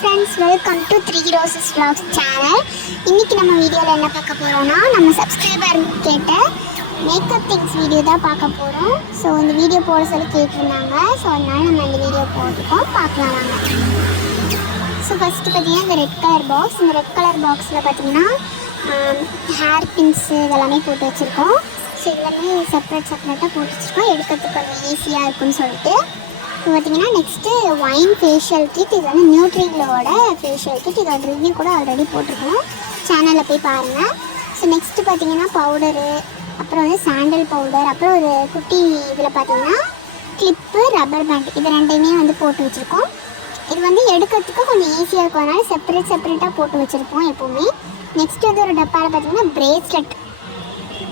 friends, welcome to 3 Roses Vlogs channel. இன்னைக்கு நம்ம வீடியோல என்ன பார்க்க போறோம்னா நம்ம சப்ஸ்கிரைபர் கேட்ட மேக்கப் திங்ஸ் வீடியோ தான் பார்க்க போறோம். ஸோ இந்த வீடியோ போட சொல்லி கேட்டிருந்தாங்க. ஸோ அதனால நம்ம இந்த வீடியோ போட்டுக்கோம், பார்க்கலாம் வாங்க. ஸோ ஃபஸ்ட்டு பார்த்தீங்கன்னா இந்த ரெட் கலர் பாக்ஸ். இந்த ரெட் கலர் பாக்ஸில் பார்த்தீங்கன்னா ஹேர் பின்ஸு இதெல்லாமே போட்டு வச்சுருக்கோம். ஸோ எல்லாமே செப்பரேட்டாக போட்டு வச்சுருக்கோம், எடுக்கிறதுக்கு கொஞ்சம் ஈஸியாக இருக்குன்னு சொல்லிட்டு. இப்போ பார்த்தீங்கன்னா நெக்ஸ்ட்டு ஒயின் ஃபேஷியல் கிட். இது வந்து நியூட்ரிங்களோட ஃபேஷியல் கிட். இதோட ரிவ்யூ கூட ஆல்ரெடி போட்டிருக்கோம், சேனலில் போய் பாருங்கள். ஸோ நெக்ஸ்ட்டு பார்த்தீங்கன்னா பவுடரு, அப்புறம் வந்து சாண்டல் பவுடர், அப்புறம் ஒரு குட்டி இதில் பார்த்தீங்கன்னா கிளிப்பு, ரப்பர் பேண்ட், இது ரெண்டையுமே வந்து போட்டு வச்சுருக்கோம். இது வந்து எடுக்கிறதுக்கு கொஞ்சம் ஈஸியாக இருக்கும், அதனால் செப்பரேட்டாக போட்டு வச்சுருப்போம் எப்போவுமே. நெக்ஸ்ட் வந்து ஒரு டப்பாவில் பார்த்தீங்கன்னா பிரேஸ்லெட்,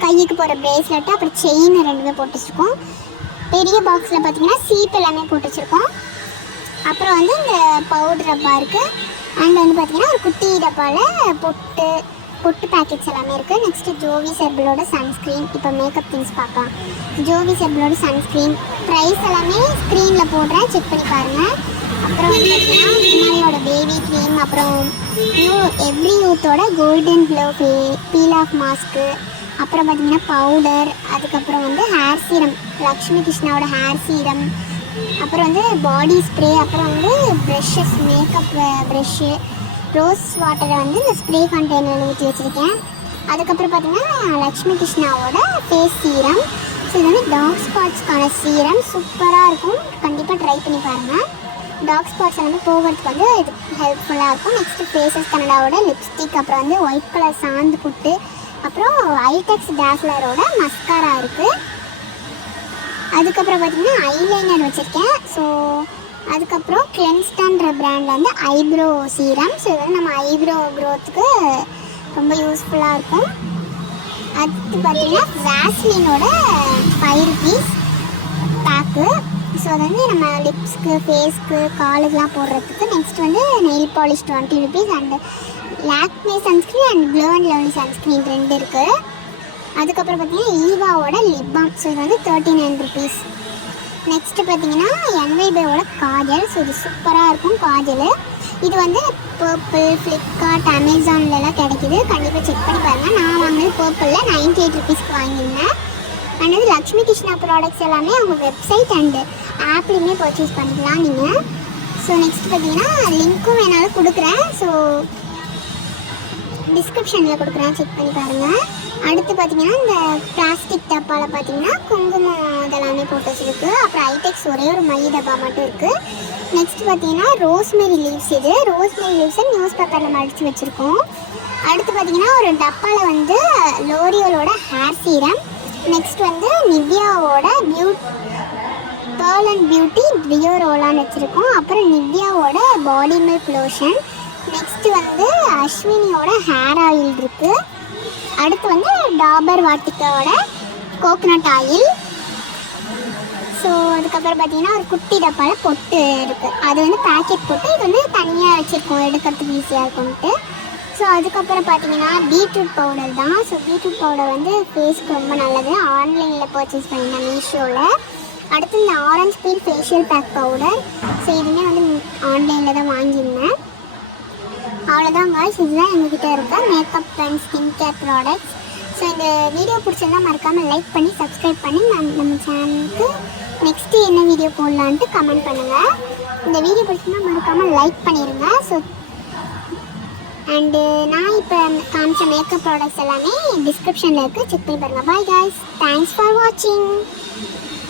கைக்கு போகிற பிரேஸ்லெட்டு, அப்புறம் செயின் ரெண்டுமே போட்டு வச்சுருக்கோம். பெரிய பாக்ஸில் பார்த்தீங்கன்னா சீப் எல்லாமே போட்டு வச்சுருக்கோம். அப்புறம் வந்து இந்த பவுடர் டப்பா இருக்குது. அண்ட் வந்து பார்த்திங்கன்னா ஒரு குட்டி டப்பாவில் பொட்டு பேக்கெட்ஸ் எல்லாமே இருக்குது. Next Jovi செர்பிளோட sunscreen. இப்போ மேக்கப் திங்ஸ் பார்க்கலாம். ஜோவி செர்பிளோட சன்ஸ்க்ரீன் ப்ரைஸ் எல்லாமே ஸ்க்ரீனில் போடுறேன், செக் பண்ணி பாருங்கள். அப்புறம் வந்து பார்த்திங்கன்னா ஹிமாலயோட பேபி க்ரீம், அப்புறம் எவ்ரி யூத்தோட golden glow peel off mask, அப்புறம் பார்த்திங்கன்னா பவுடர், அதுக்கப்புறம் வந்து ஹேர் சீரம், லக்ஷ்மி கிருஷ்ணாவோட ஹேர் சீரம், அப்புறம் வந்து பாடி ஸ்ப்ரே, அப்புறம் வந்து ப்ரெஷ்ஷஸ், மேக்கப் ப்ரெஷ்ஷு, ரோஸ் வாட்டரை வந்து இந்த ஸ்ப்ரே கண்டெய்னரில் ஊற்றி வச்சுருக்கேன். அதுக்கப்புறம் பார்த்திங்கன்னா லக்ஷ்மி கிருஷ்ணாவோட ஃபேஸ் சீரம். ஸோ இது வந்து டார்க் ஸ்பாட்ஸ்க்கான சீரம், சூப்பராக இருக்கும், கண்டிப்பாக ட்ரை பண்ணி பாருங்கள். டார்க் ஸ்பாட்ஸ் எல்லாமே போகிறதுக்கு வந்து இது ஹெல்ப்ஃபுல்லாக இருக்கும். நெக்ஸ்ட்டு ஃபேஸஸ் கனடாவோட லிப்ஸ்டிக், அப்புறம் வந்து ஒயிட் கலர் சாந்து புட்டு, அப்புறம் ஐடெக்ஸ் டேஸ்லரோட மஸ்காரா இருக்குது. அதுக்கப்புறம் பார்த்திங்கன்னா ஐலைனர் வச்சுருக்கேன். ஸோ அதுக்கப்புறம் கிளென்ஸ்டன்ற பிராண்டில் வந்து ஐப்ரோ சீரம். ஸோ இது வந்து நம்ம ஐப்ரோ க்ரோத்துக்கு ரொம்ப யூஸ்ஃபுல்லாக இருக்கும். அடுத்து பார்த்திங்கன்னா வேஸ்லினோட 5 rupees பேக்கு. ஸோ அது வந்து நம்ம லிப்ஸ்க்கு, ஃபேஸ்க்கு, காலுக்கெலாம் போடுறதுக்கு. நெக்ஸ்ட் வந்து nail polish 20 rupees. And Lakme sunscreen and glow and lovely sunscreen 2 இருக்குது. அதுக்கப்புறம் பார்த்தீங்கன்னா ஈவாவோட லிப் பாம். ஸோ இது வந்து 39 rupees. நெக்ஸ்ட்டு பார்த்தீங்கன்னா என்வைபையோட காஜல். ஸோ இது சூப்பராக இருக்கும் காஜல். இது வந்து பர்பிள், ஃப்ளிப்கார்ட், அமேசான்லலாம் கிடைக்கிது, கண்டிப்பாக செக் பண்ணி பாருங்கள். நான் வாங்கினது பர்பிளில் 98 rupeesக்கு வாங்கியிருந்தேன். அண்ட் வந்து லக்ஷ்மி கிருஷ்ணா ப்ராடக்ட்ஸ் எல்லாமே அவங்க வெப்சைட் அண்டு ஆப்லேயுமே பர்ச்சேஸ் பண்ணிக்கலாம் நீங்கள். ஸோ நெக்ஸ்ட் பார்த்தீங்கன்னா லிங்க்கும் வேணாலும் கொடுக்குறேன், ஸோ டிஸ்கிரிப்ஷனில் கொடுக்குறேன், செக் பண்ணி பாருங்கள். அடுத்து பார்த்தீங்கன்னா இந்த பிளாஸ்டிக் டப்பாவில் பார்த்தீங்கன்னா குங்குமம் இதெல்லாமே போட்டு வச்சுருக்கு. அப்புறம் ஐடெக்ஸ் ஒரே ஒரு மை டப்பா மட்டும் இருக்குது. நெக்ஸ்ட் பார்த்தீங்கன்னா ரோஸ்மெரி லீவ்ஸ். இது ரோஸ்மெரி லீவ்ஸை நியூஸ் பேப்பரில் மடித்து வச்சுருக்கோம். அடுத்து பார்த்தீங்கன்னா ஒரு டப்பாவில் வந்து லோரியலோட ஹேர் சீரம். நெக்ஸ்ட் வந்து நிவ்யாவோட பேர்ல் அண்ட் பியூட்டி ட்ரியோ ரோலான்னு வச்சுருக்கோம். அப்புறம் நிவ்யாவோட பாடி மில்க் லோஷன். நெக்ஸ்ட்டு வந்து அஸ்வினியோட ஹேர் ஆயில் இருக்குது. அடுத்து வந்து டாபர் வாட்டிக்காவோட கோகனட் ஆயில். ஸோ அதுக்கப்புறம் பார்த்தீங்கன்னா ஒரு குட்டி டப்பாவில் பொட்டு இருக்குது, அது வந்து பேக்கெட் போட்டு இது வந்து தனியாக வச்சுருக்கோம், எடுக்கிறதுக்கு ஈஸியாக இருக்கும்ட்டு. ஸோ அதுக்கப்புறம் பார்த்தீங்கன்னா பீட்ரூட் பவுடர் தான். ஸோ பீட்ரூட் பவுடர் வந்து ஃபேஸ்க்கு ரொம்ப நல்லது, ஆன்லைனில் பர்ச்சேஸ் பண்ணியிருந்தேன் மீஷோவில். அடுத்து இந்த orange peel facial pack powder. So இதுவுமே வந்து ஆன்லைனில் தான் வாங்கியிருந்தேன். அவ்வளோதான் காய்ஸ், இதுதான் எங்ககிட்ட இருக்க makeup and skin care products. So இந்த வீடியோ பிடிச்சிருந்தா மறக்காமல் லைக் பண்ணி சப்ஸ்கிரைப் பண்ணி நம்ம சேனலுக்கு நெக்ஸ்ட்டு என்ன வீடியோ போடலான்ட்டு கமெண்ட் பண்ணுங்கள். இந்த வீடியோ பிடிச்சிருந்தா மறக்காமல் லைக் பண்ணிடுங்க. ஸோ அண்டு நான் இப்போ காமிச்ச மேக்கப் ப்ராடக்ட்ஸ் எல்லாமே டிஸ்கிரிப்ஷனில் இருக்குது, செக் பண்ணி பாருங்கள். பாய் காய்ஸ், தேங்க்ஸ் ஃபார் வாட்சிங்.